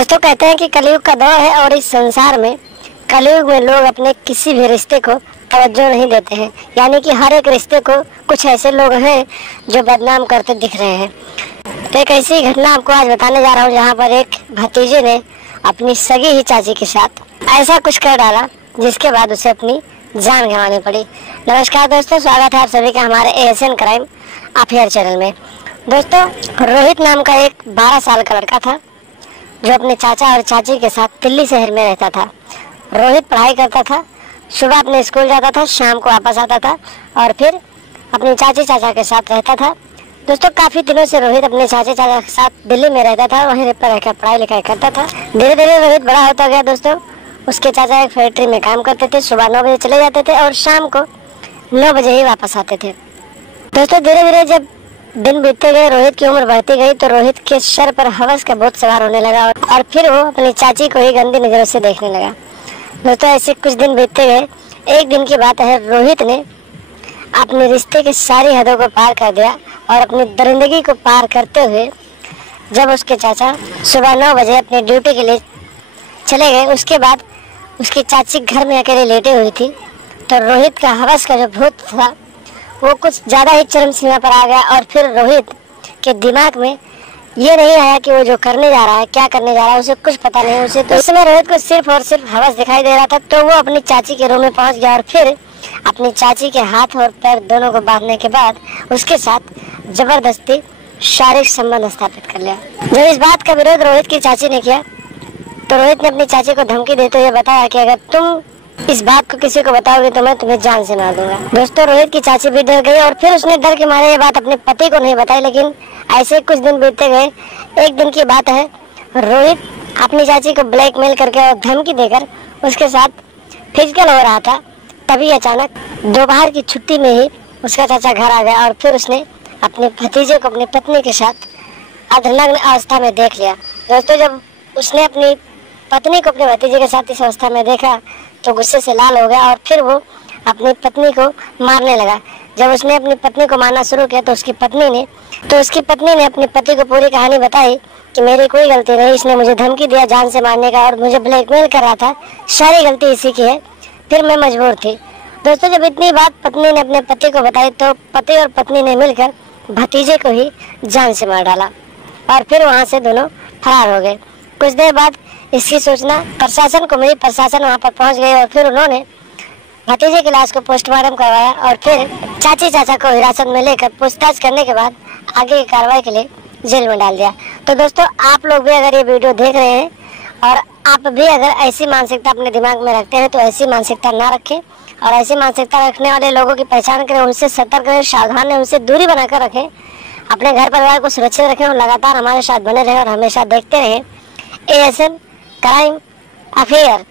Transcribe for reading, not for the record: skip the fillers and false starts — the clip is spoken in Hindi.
दोस्तों कहते हैं कि कलयुग का दौर है और इस संसार में कलयुग में लोग अपने किसी भी रिश्ते को तवज्जो नहीं देते हैं। यानी कि हर एक रिश्ते को कुछ ऐसे लोग हैं जो बदनाम करते दिख रहे हैं। तो एक ऐसी घटना आपको आज बताने जा रहा हूँ जहाँ पर एक भतीजे ने अपनी सगी ही चाची के साथ ऐसा कुछ कर डाला जिसके बाद उसे अपनी जान गंवानी पड़ी। नमस्कार दोस्तों, स्वागत है आप सभी का हमारे ASN क्राइम अफेयर चैनल में। दोस्तों, रोहित नाम का एक 12 साल का लड़का था जो अपने चाचा और चाची के साथ दिल्ली शहर में रहता था। रोहित पढ़ाई करता था, सुबह अपने स्कूल जाता था, शाम को वापस आता था और फिर अपने चाची चाचा के साथ रहता था। दोस्तों, काफ़ी दिनों से रोहित अपने चाची चाचा के साथ दिल्ली में रहता था, वहीं पर रहकर पढ़ाई लिखाई करता था। धीरे धीरे रोहित बड़ा होता गया। दोस्तों, उसके चाचा एक फैक्ट्री में काम करते थे, सुबह 9 बजे चले जाते थे और शाम को 9 बजे ही वापस आते थे। दोस्तों, धीरे धीरे जब दिन बीतते गए, रोहित की उम्र बढ़ती गई तो रोहित के सर पर हवस का बोझ सवार होने लगा और फिर वो अपनी चाची को ही गंदी नजरों से देखने लगा। दोस्तों, ऐसे कुछ दिन बीतते गए। एक दिन की बात है, रोहित ने अपने रिश्ते की सारी हदों को पार कर दिया और अपनी दरिंदगी को पार करते हुए जब उसके चाचा सुबह 9 बजे अपनी ड्यूटी के लिए चले गए, उसके बाद उसकी चाची घर में अकेले लेटी हुई थी। तो रोहित का हवस का जो भूत था वो कुछ ज़्यादा ही चरम सीमा पर आ गया और फिर रोहित के दिमाग में ये नहीं आया कि वो जो करने जा रहा है, क्या करने जा रहा है, उसे कुछ पता नहीं। उसे तो उस समय रोहित को सिर्फ और सिर्फ हवस दिखाई दे रहा था। तो वो अपनी चाची के रूम में पहुंच गया और फिर अपनी चाची के हाथ और पैर दोनों को बांधने के बाद उसके साथ जबरदस्ती शारीरिक संबंध स्थापित कर लिया। जब इस बात का विरोध रोहित की चाची ने किया तो रोहित ने अपनी चाची को धमकी देते हुए बताया कि अगर तुम इस बात को किसी को बताओगे तो मैं तुम्हें जान से मार दूंगा। दोस्तों, रोहित की चाची भी डर गई और फिर उसने डर के मारे ये बात अपने पति को नहीं बताई। लेकिन ऐसे कुछ दिन बीतते गए। एक दिन की बात है, रोहित अपनी चाची को ब्लैकमेल करके और धमकी देकर उसके साथ फिजिकल हो रहा था। तभी अचानक दोपहर की छुट्टी में ही उसका चाचा घर आ गया और फिर उसने अपने भतीजे को अपनी पत्नी के साथ अर्धनग्न अवस्था में देख लिया। दोस्तों, जब उसने अपनी पत्नी को अपने भतीजे के साथ इस अवस्था में देखा तो गुस्से से लाल हो गया और फिर वो अपनी पत्नी को मारने लगा। जब उसने अपनी पत्नी को मारना शुरू किया तो उसकी पत्नी ने अपने पति को पूरी कहानी बताई कि मेरी कोई गलती नहीं, इसने मुझे धमकी दिया जान से मारने का और मुझे ब्लैकमेल कर रहा था, सारी गलती इसी की है, फिर मैं मजबूर थी। दोस्तों, जब इतनी बात पत्नी ने अपने पति को बताई तो पति और पत्नी ने मिलकर भतीजे को ही जान से मार डाला और फिर वहाँ से दोनों फरार हो गए। कुछ देर बाद इसकी सूचना प्रशासन को मिली। प्रशासन वहां पर पहुंच गई और फिर उन्होंने भतीजे की लाश को पोस्टमार्टम करवाया और फिर चाची चाचा को हिरासत में लेकर पूछताछ करने के बाद आगे की कार्रवाई के लिए जेल में डाल दिया। तो दोस्तों, आप लोग भी अगर ये वीडियो देख रहे हैं और आप भी अगर ऐसी मानसिकता अपने दिमाग में रखते हैं तो ऐसी मानसिकता ना रखें और ऐसी मानसिकता रखने वाले लोगों की पहचान करें, उनसे सतर्क रहें, सावधान रहें, उनसे दूरी बनाकर रखें, अपने घर परिवार को सुरक्षित रखें और लगातार हमारे साथ बने रहें और हमेशा देखते रहें ASN क्राइम अफेयर।